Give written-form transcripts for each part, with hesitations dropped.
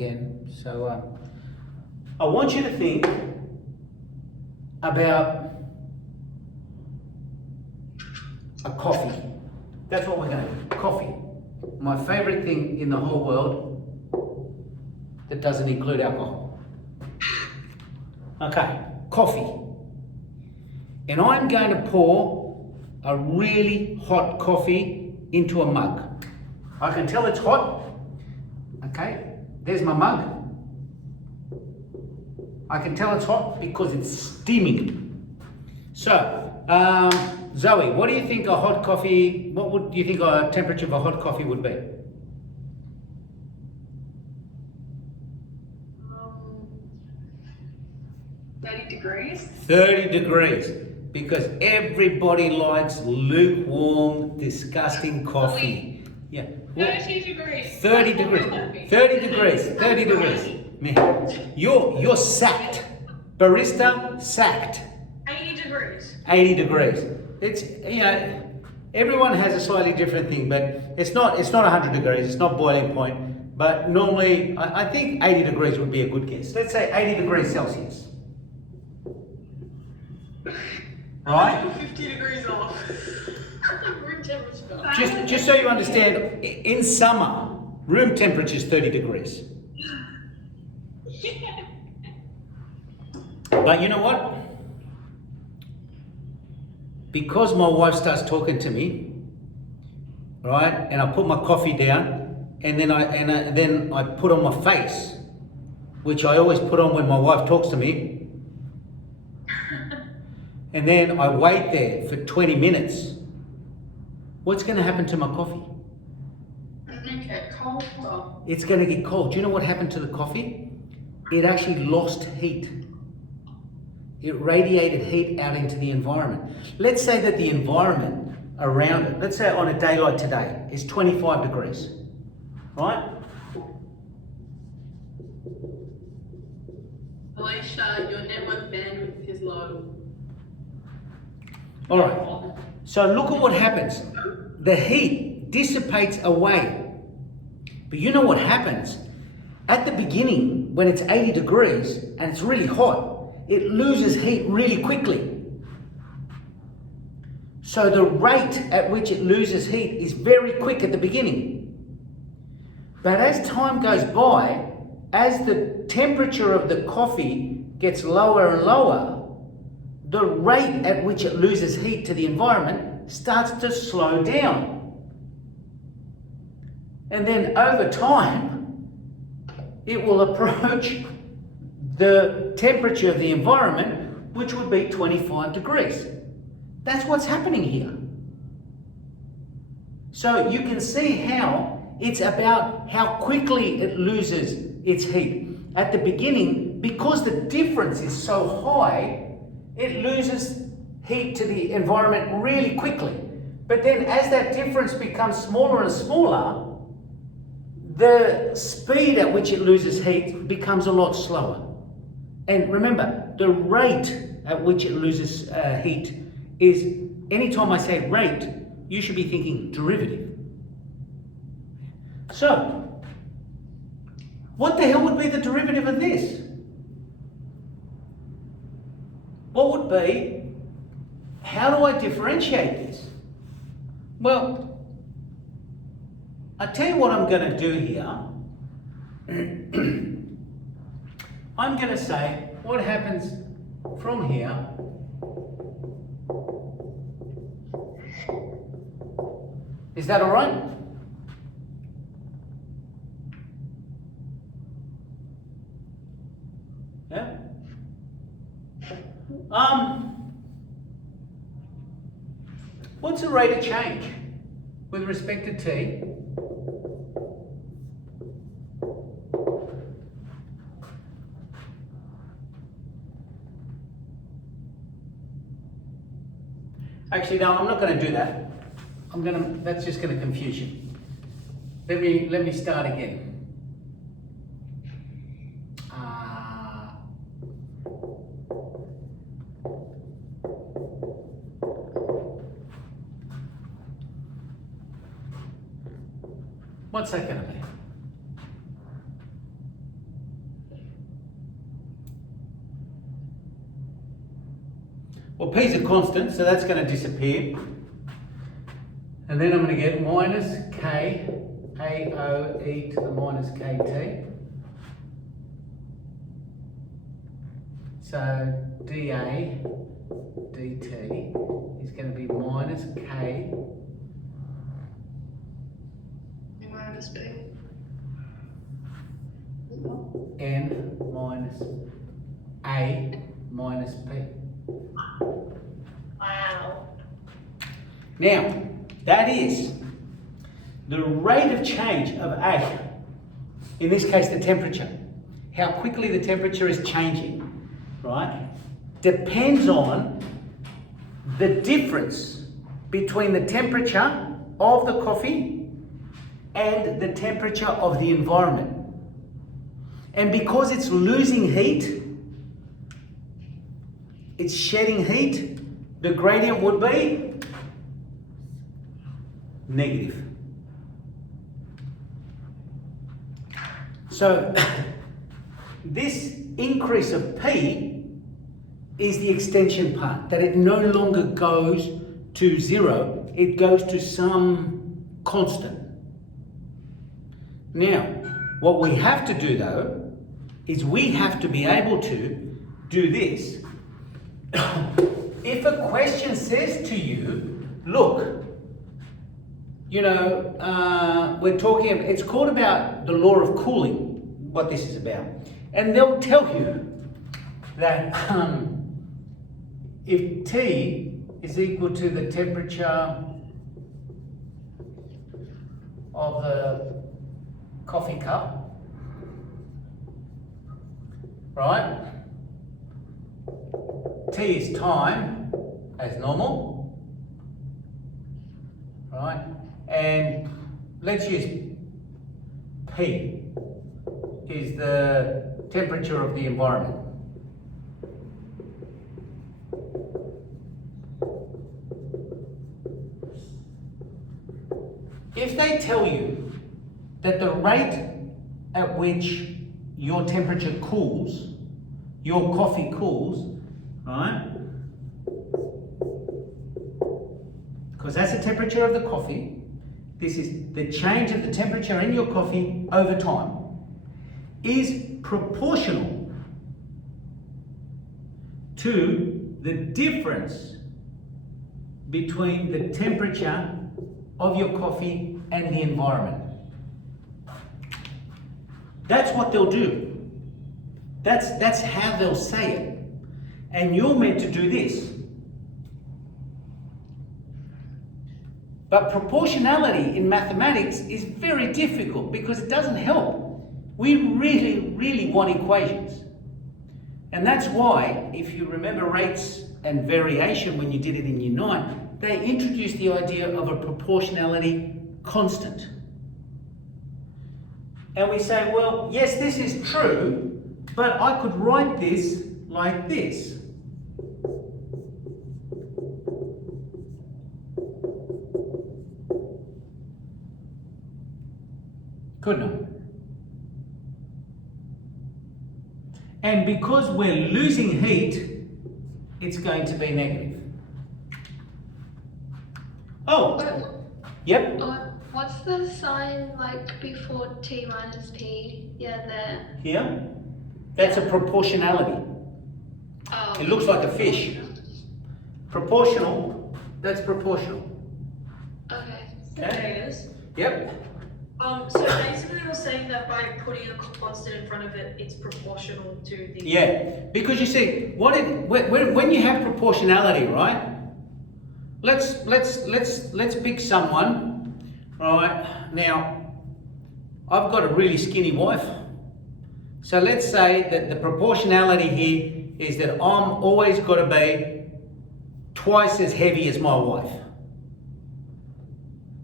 again. So I want you to think about a coffee. That's what we're going to do. Coffee. My favorite thing in the whole world that doesn't include alcohol. Okay, coffee. And I'm going to pour a really hot coffee into a mug. I can tell it's hot. Okay, there's my mug. I can tell it's hot because it's steaming. So, Zoe, what do you think a hot coffee, what would you think a temperature of a hot coffee would be? 30 degrees. 30 degrees. Because everybody likes lukewarm, disgusting coffee. Yeah. 30 degrees. 30 degrees. 30 degrees. 30 degrees. Man, you're sacked. Barista, sacked. 80 degrees. 80 degrees. It's, everyone has a slightly different thing, but it's not 100 degrees, it's not boiling point. But normally, I think 80 degrees would be a good guess. Let's say 80 degrees Celsius. Right? 50 degrees off. Room temperature. Just so you understand, in summer, room temperature is 30 degrees. But you know what? Because my wife starts talking to me, right, and I put my coffee down, and then I put on my face, which I always put on when my wife talks to me, and then I wait there for 20 minutes. What's going to happen to my coffee? It's going to get colder. It's going to get cold. Do you know what happened to the coffee? It actually lost heat. It radiated heat out into the environment. Let's say that the environment around it, let's say on a day like today, is 25 degrees, right? Alicia, your network bandwidth is low. All right. So look at what happens. The heat dissipates away. But you know what happens? At the beginning, when it's 80 degrees and it's really hot, it loses heat really quickly. So the rate at which it loses heat is very quick at the beginning. But as time goes by, as the temperature of the coffee gets lower and lower, the rate at which it loses heat to the environment starts to slow down. And then over time, it will approach the temperature of the environment, which would be 25 degrees. That's what's happening here. So you can see how it's about how quickly it loses its heat. At the beginning, because the difference is so high, it loses heat to the environment really quickly. But then as that difference becomes smaller and smaller, the speed at which it loses heat becomes a lot slower. And remember, the rate at which it loses heat is, anytime I say rate, you should be thinking derivative. So, what the hell would be the derivative of this? What would be, how do I differentiate this? Well, I tell you what I'm going to do here. I'm going to say what happens from here is that all right? Yeah? What's the rate of change with respect to T? Actually, no, I'm not going to do that. That's just going to confuse you. Let me start again. What's that going to be? Well, P is a constant, so that's going to disappear. And then I'm going to get minus K AO e to the minus KT. So dA dt is going to be minus K minus B. N minus A minus P. Wow. Now, that is the rate of change of A, in this case the temperature. How quickly the temperature is changing, right, depends on the difference between the temperature of the coffee and the temperature of the environment. And because it's losing heat, it's shedding heat, the gradient would be negative. So this increase of P is the extension part, that it no longer goes to 0, it goes to some constant. Now, what we have to do though, is we have to be able to do this. If a question says to you, look, you know, we're talking, it's called about the law of cooling, what this is about. And they'll tell you that if T is equal to the temperature of the coffee cup, right? T is time as normal, right? And let's use P is the temperature of the environment. If they tell you that the rate at which your temperature cools, your coffee cools, right? Because that's the temperature of the coffee. This is the change of the temperature in your coffee over time, is proportional to the difference between the temperature of your coffee and the environment. That's what they'll do. That's how they'll say it. And you're meant to do this. But proportionality in mathematics is very difficult because it doesn't help. We really want equations. And that's why, if you remember rates and variation when you did it in Year 9, they introduced the idea of a proportionality constant. And we say, well, yes, this is true, but I could write this like this. Couldn't I? And because we're losing heat, it's going to be negative. Oh, yep. What's the sign like before T minus P? Yeah, there. Here? That's a proportionality. Oh. It looks like a fish. Proportional, that's proportional. Okay. Potatoes. Yep. So basically you're saying that by putting a constant in front of it, it's proportional to the... Yeah, because you see, when you have proportionality, right? Let's pick someone, right? Now, I've got a really skinny wife. So let's say that the proportionality here is that I'm always got to be twice as heavy as my wife.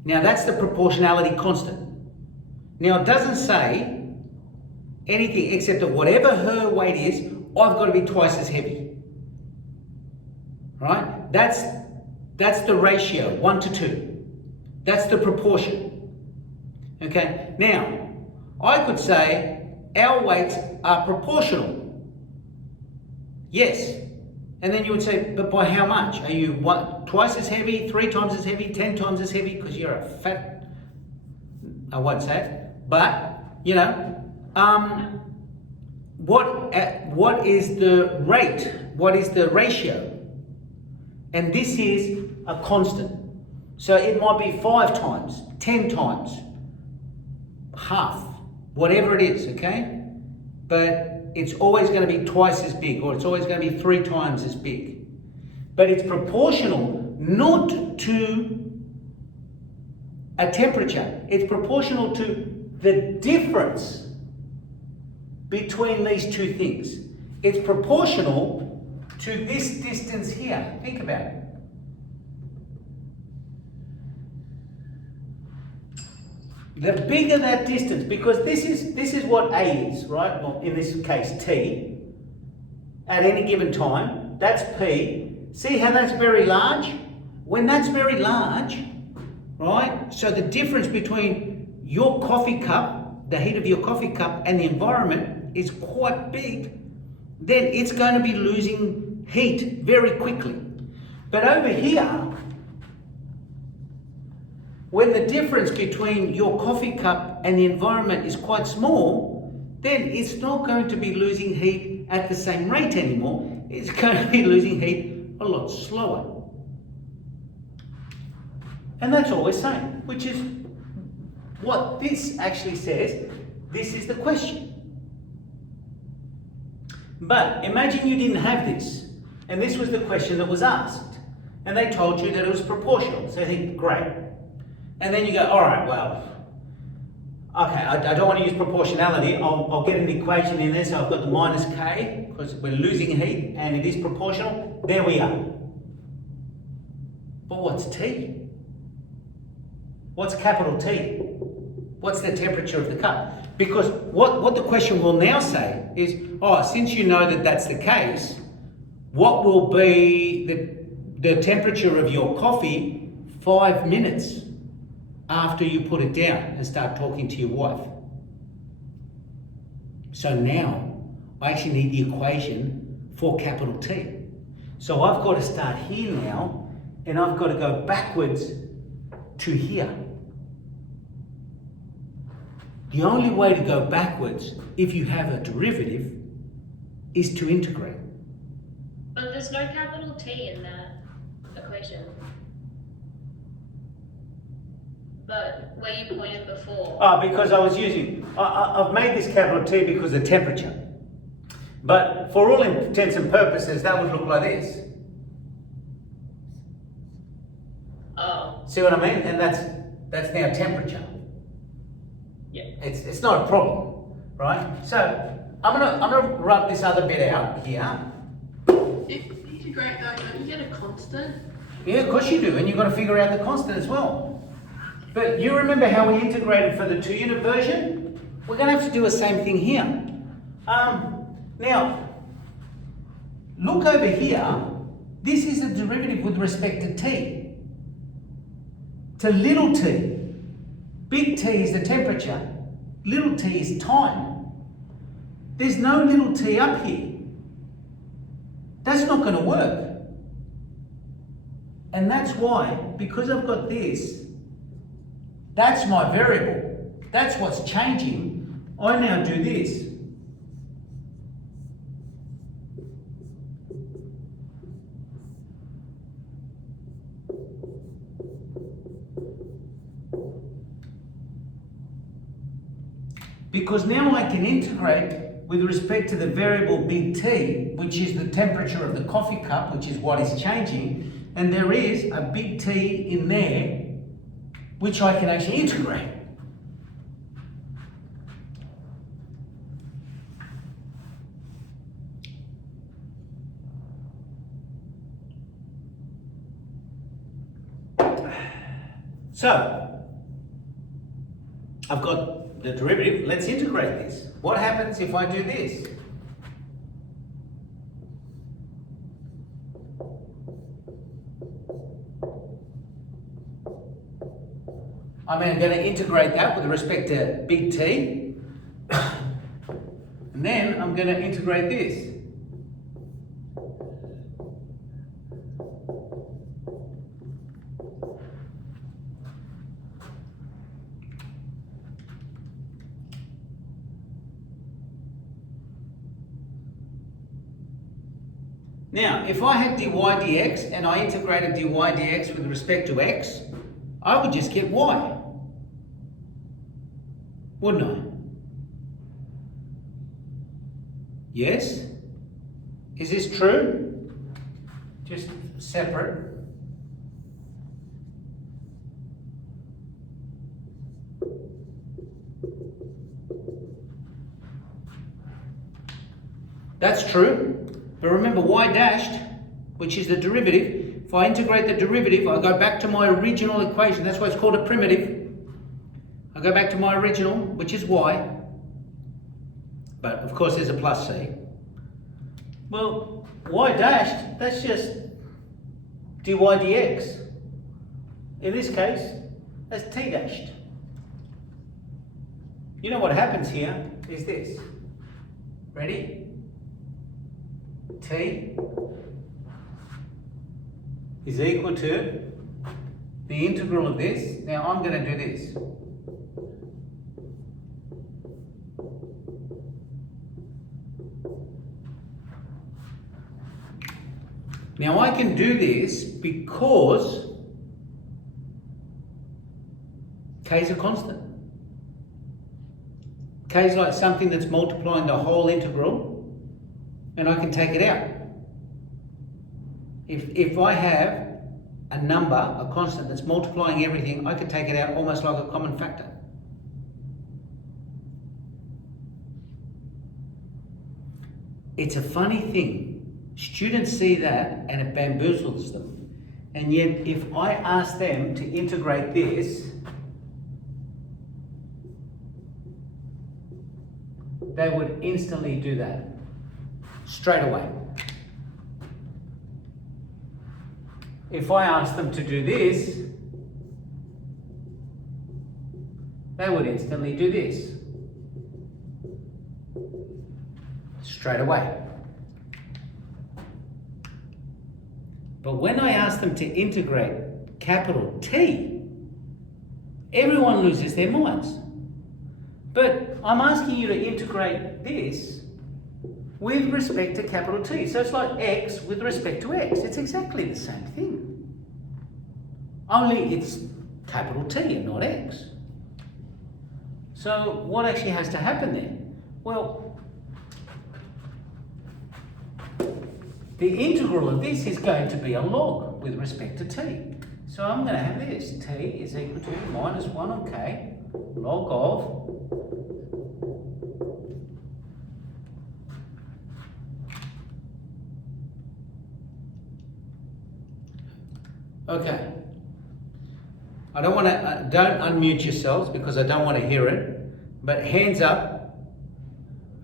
Now that's the proportionality constant. Now it doesn't say anything except that whatever her weight is, I've got to be twice as heavy. Right? That's the ratio, 1 to 2. That's the proportion. Okay? Now, I could say our weights are proportional. Yes. And then you would say, but by how much? Are you twice as heavy, 3 times as heavy, 10 times as heavy? Because you're a fat, I won't say it, but, you know, what is the rate? What is the ratio? And this is a constant. So it might be 5 times, 10 times, half, whatever it is, okay? But it's always going to be twice as big, or it's always going to be 3 times as big. But it's proportional not to a temperature. It's proportional to the difference between these two things. It's proportional to this distance here. Think about it. The bigger that distance, because this is what A is, right? Well, in this case, T, at any given time, that's P. See how that's very large? When that's very large, right? So the difference between your coffee cup, the heat of your coffee cup, and the environment is quite big, then it's going to be losing heat very quickly. But over here, when the difference between your coffee cup and the environment is quite small, then it's not going to be losing heat at the same rate anymore. It's going to be losing heat a lot slower. And that's all we're saying, which is what this actually says. This is the question. But imagine you didn't have this, and this was the question that was asked, and they told you that it was proportional. So you think, great. And then you go, all right, well, okay, I don't want to use proportionality. I'll get an equation in there, so I've got the minus k, because we're losing heat, and it is proportional. There we are. But what's T? What's capital T? What's the temperature of the cup? Because what the question will now say is, oh, since you know that that's the case, what will be the temperature of your coffee 5 minutes after you put it down and start talking to your wife? So now I actually need the equation for capital T. So I've got to start here now, and I've got to go backwards to here. The only way to go backwards, if you have a derivative, is to integrate. But there's no capital T in that equation. But where you pointed before. Because I was using, I've made this capital T because of temperature. But for all intents and purposes, that would look like this. Oh. See what I mean? And that's now temperature. Yeah. It's not a problem, right? So I'm gonna rub this other bit out here. If you integrate though, don't you get a constant? Yeah, of course you do, and you've got to figure out the constant as well. But you remember how we integrated for the 2-unit version? We're going to have to do the same thing here. Now, look over here. This is a derivative with respect to t. To little t. Big T is the temperature. Little t is time. There's no little t up here. That's not going to work. And that's why, because I've got this, that's my variable. That's what's changing. I now do this. Because now I can integrate with respect to the variable big T, which is the temperature of the coffee cup, which is what is changing, and there is a big T in there, which I can actually integrate. So, I've got the derivative. Let's integrate this. What happens if I do this? I'm going to integrate that with respect to big T. And then I'm going to integrate this. Now, if I had dy dx and I integrated dy dx with respect to x, I would just get y, wouldn't I? Yes? Is this true? Just separate. That's true. But remember, y dashed, which is the derivative, if I integrate the derivative, I go back to my original equation. That's why it's called a primitive. I go back to my original, which is y. But of course there's a plus c. Well, y dashed, that's just dy dx. In this case, that's t dashed. You know what happens here is this. Ready? T is equal to the integral of this. Now I'm going to do this. Now I can do this because k is a constant. K is like something that's multiplying the whole integral, and I can take it out. If I have a number, a constant that's multiplying everything, I can take it out almost like a common factor. It's a funny thing. Students see that and it bamboozles them. And yet if I ask them to integrate this, they would instantly do that. Straight away. If I ask them to do this, they would instantly do this. Straight away. But when I ask them to integrate capital T, everyone loses their minds. But I'm asking you to integrate this with respect to capital T. So it's like x with respect to x. It's exactly the same thing. Only it's capital T and not x. So what actually has to happen there? Well, the integral of this is going to be a log with respect to t. So I'm going to have this. T is equal to minus 1 on k log of okay. I don't want to, don't unmute yourselves because I don't want to hear it, but hands up,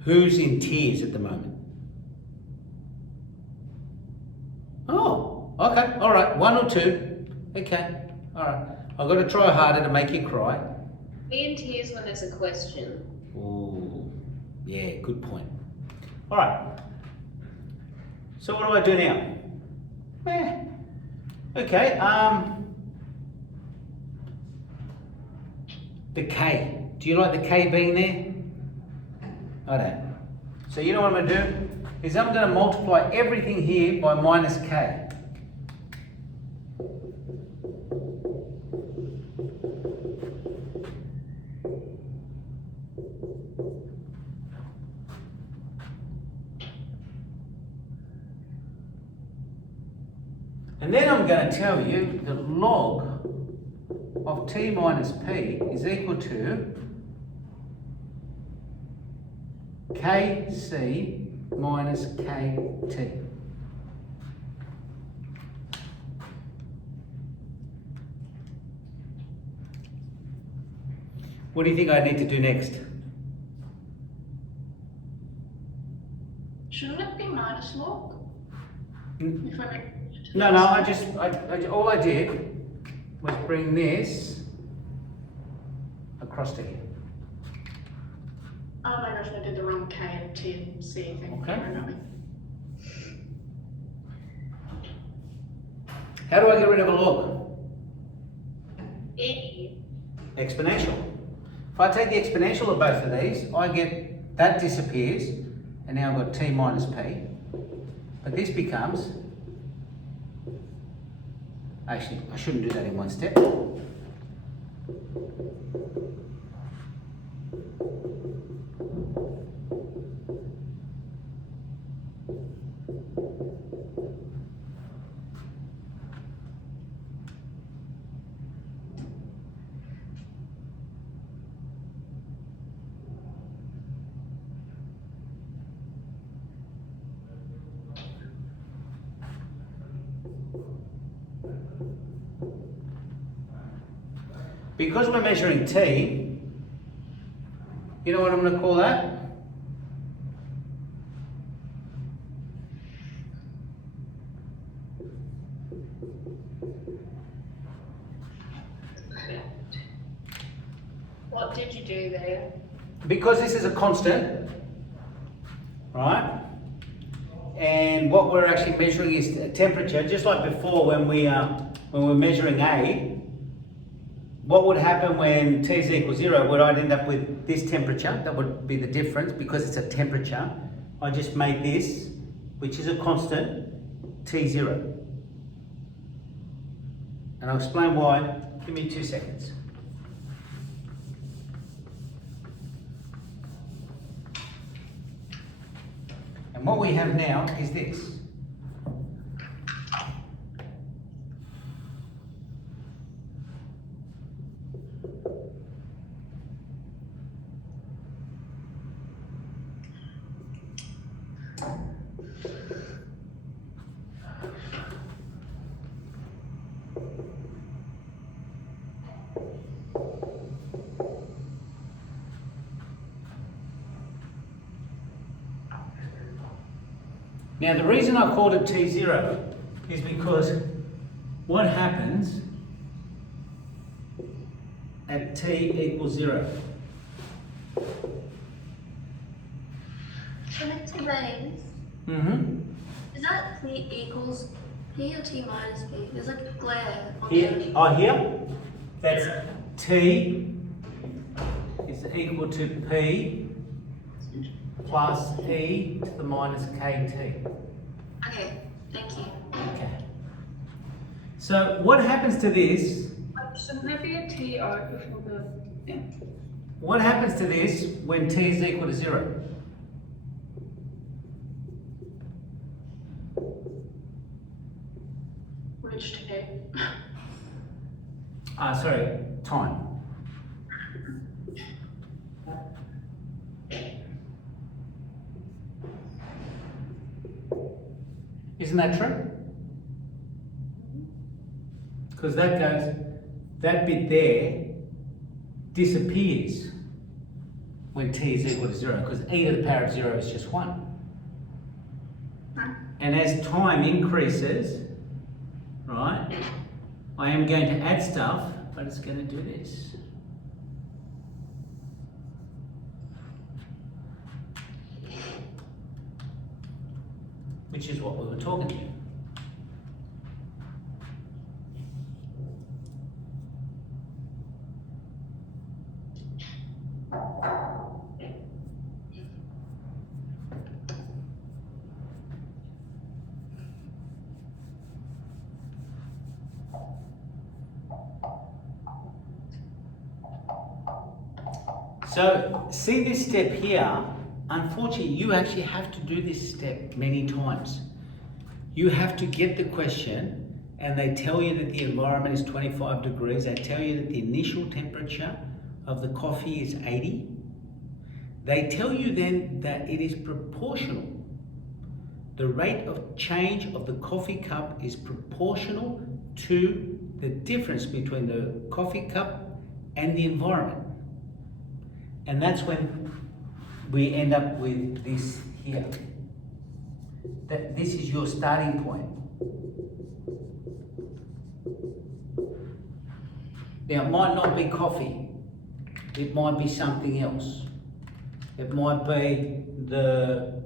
who's in tears at the moment? Oh, okay, all right, 1 or 2, okay, all right. I've got to try harder to make you cry. Me in tears when there's a question. Ooh, yeah, good point. All right, so what do I do now? Okay, the K. Do you like the K being there? I don't. So you know what I'm going to do? Is I'm going to multiply everything here by minus K. And then I'm going to tell you that log of t minus p is equal to kc minus kt. What do you think I need to do next? Shouldn't it be minus log? If I make it to No, the no, side? all I did was bring this across to here. Oh my gosh, I did the wrong K and T and C thing. Okay. Remember. How do I get rid of a log? E. Exponential. If I take the exponential of both of these, I get, that disappears, and now I've got t minus p. But this becomes, actually, I shouldn't do that in one step. Because we're measuring t, you know what I'm going to call that? What did you do there? Because this is a constant, right? And what we're actually measuring is temperature, just like before when we're measuring A. What would happen when t is equal 0? Would I end up with this temperature? That would be the difference because it's a temperature. I just made this, which is a constant, T0. And I'll explain why. Give me 2 seconds. And what we have now is this. Now the reason I called it T0 is because what happens at T equals 0? Connected lanes. Is that T equals P or T minus P? There's like a glare on Here, the oh here, that's T is equal to P plus E to the minus KT. Okay, thank you. Okay. So what happens to this? Shouldn't there be a TO before the What happens to this when T is equal to 0? Which T? Sorry, time. Isn't that true? Because that bit there disappears when t is equal to 0, because e to the power of 0 is just 1. And as time increases, right, I am going to add stuff, but it's going to do this. Which is what we were talking about. So, see this step here, unfortunately you actually have to do this step many times. You have to get the question and they tell you that the environment is 25 degrees, they tell you that the initial temperature of the coffee is 80. They tell you then that it is proportional. The rate of change of the coffee cup is proportional to the difference between the coffee cup and the environment. And that's when we end up with this here. That this is your starting point. Now, it might not be coffee. It might be something else. It might be the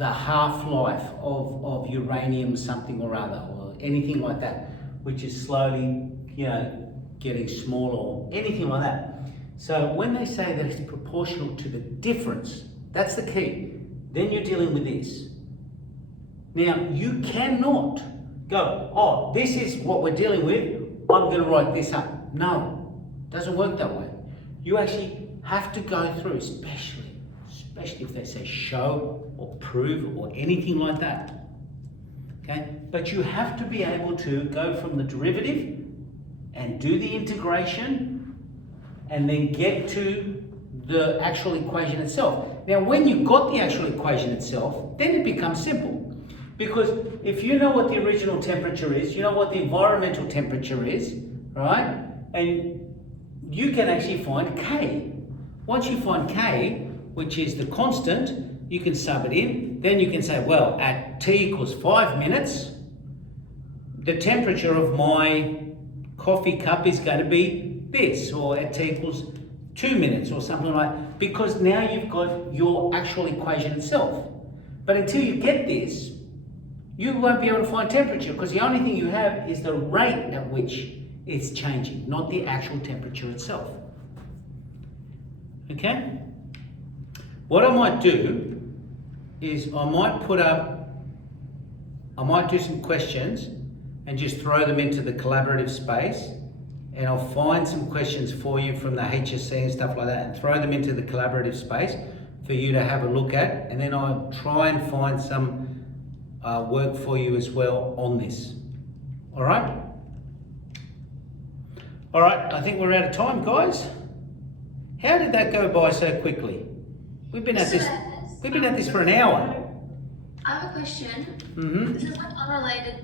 half-life of uranium something or other, or anything like that, which is slowly, getting smaller, or anything like that. So when they say that it's proportional to the difference, that's the key. Then you're dealing with this. Now, you cannot go, oh, this is what we're dealing with, I'm going to write this up. No, it doesn't work that way. You actually have to go through, especially if they say show or prove or anything like that. Okay, but you have to be able to go from the derivative and do the integration and then get to the actual equation itself. Now, when you've got the actual equation itself, then it becomes simple. Because if you know what the original temperature is, you know what the environmental temperature is, right? And you can actually find K. Once you find K, which is the constant, you can sub it in. Then you can say, well, at T equals 5 minutes, the temperature of my coffee cup is going to be this, or at T equals 2 minutes or something like that, because now you've got your actual equation itself. But until you get this, you won't be able to find temperature, because the only thing you have is the rate at which it's changing, not the actual temperature itself. Okay? What I might do is I might do some questions and just throw them into the collaborative space, and I'll find some questions for you from the HSC and stuff like that and throw them into the collaborative space for you to have a look at, and then I'll try and find some work for you as well on this. All right? All right, I think we're out of time, guys. How did that go by so quickly? We've been at this for an hour. I have a question. Mm-hmm. This is like unrelated